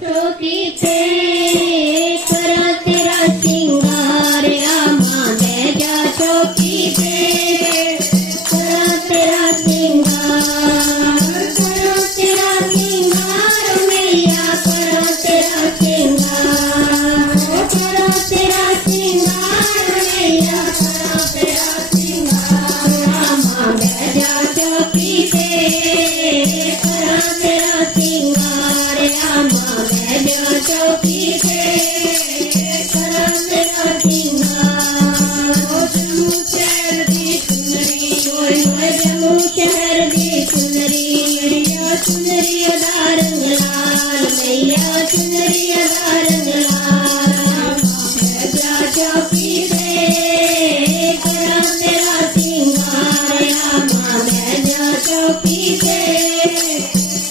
चौकी पे करा तेरा सिंगार आमा बैजा चौकी पे करा तेरा सिंगार मैया करा तेरा सिंगार मैया करा तेरा सिंगार आमा बैजा चौकी पे करा तेरा सिंगार आमा बैजा चौकी पे करा तेरा सिंगार जम्मू शहर दी सुंदरी होए होए जम्मू शहर दी सुंदरी चुनरी दा रंग लाल मैया चुनरी दा रंग लाल बैजा चौकी पे करा तेरा सिंगार आमा बैजा चौकी पे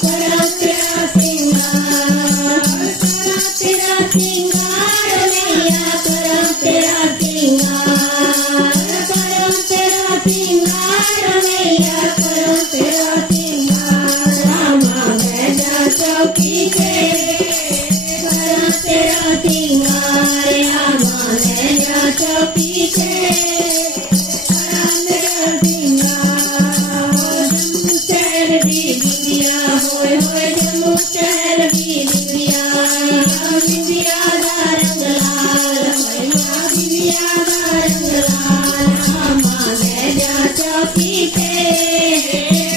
करा तेरा सिंगार मैया करा तेरा सिंगार मैया करा तेरा सिंगार आमा बैजा चौकी पे करा तेरा सिंगार आमा बैजा चौकी पे करा तेरा सिंगार जम्मू शहर दी दिव्या होए होए जम्मू शहर दी दिव्या दा रंग लाल मैया दिव्या दा रंग लाल आमा बैजा चौकी पे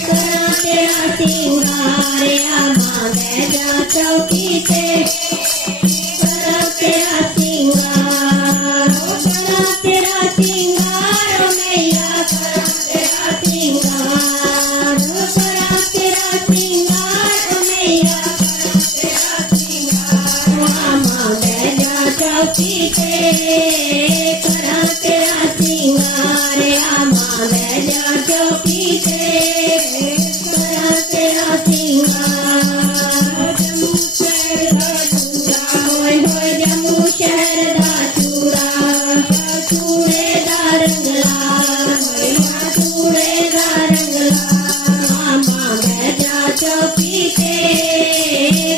करा तेरा सिंगार आमा बैजा चौकी पे करा तेरा सिंगार मैया करा तेरा सिंगार मैया करा तेरा सिंगार आमा बैजा चौकी पे करा तेरा सिंगार आमा बैजा चौकी पे करा तेरा सिंगार जम्मू शहर दा चूड़ा होए होए जम्मू शहर दा चूड़ा चूड़े दा रंग लाल मैया चूड़े दा रंग लाल आमा बैजा चौकी पे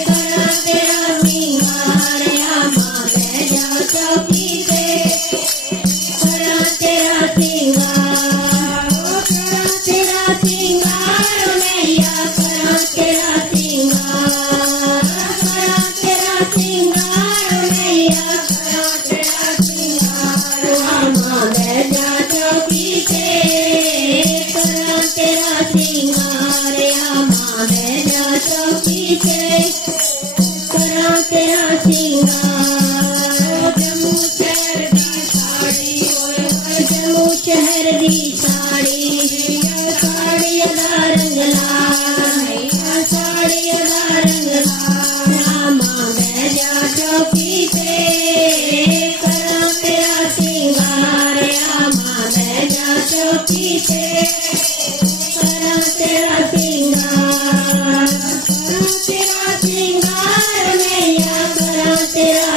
करा तेरा सिंगार आमा बैजा चौकी पे करा तेरा सिंगार मैया करा तेरा सिंगार मैया करा तेरा सिंगार आमा बैजा चौकी पे करा तेरा सिंगार आमा बैजा चौकी पे करा तेरा सिंगार जम्मू शहर दी साड़ी होए होए जम्मू शहर दी साड़ी दा रंग लाल मैया साड़ी दा रंग लाल आमा बैजा चौकी पे करा तेरा सिंगार आमा बैजा चौकी पे करा तेरा सिंगार मैया करा तेरा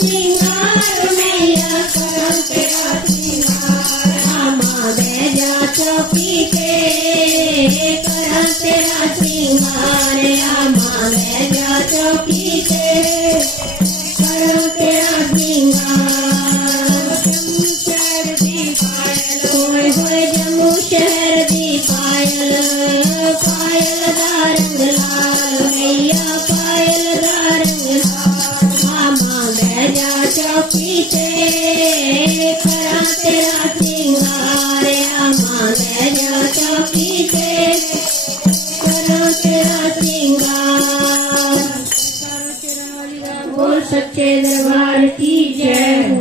सिंगार मैया करा तेरा सिंगार आमा बैजा चौकी पे करा तेरा सिंगार आमा बैजा चौकी पे करा तेरा सिंगार जम्मू शहर दी पायल होए होए जम्मू शहर दी पायल दा रंग लाल मैया पायल दा रंग लाल आमा बैजा चौकी पे करा तेरा सिंगार आमा बैजा चौकी पे करा तेरा सिंगार बोल सच्चे दरबार की जय हो।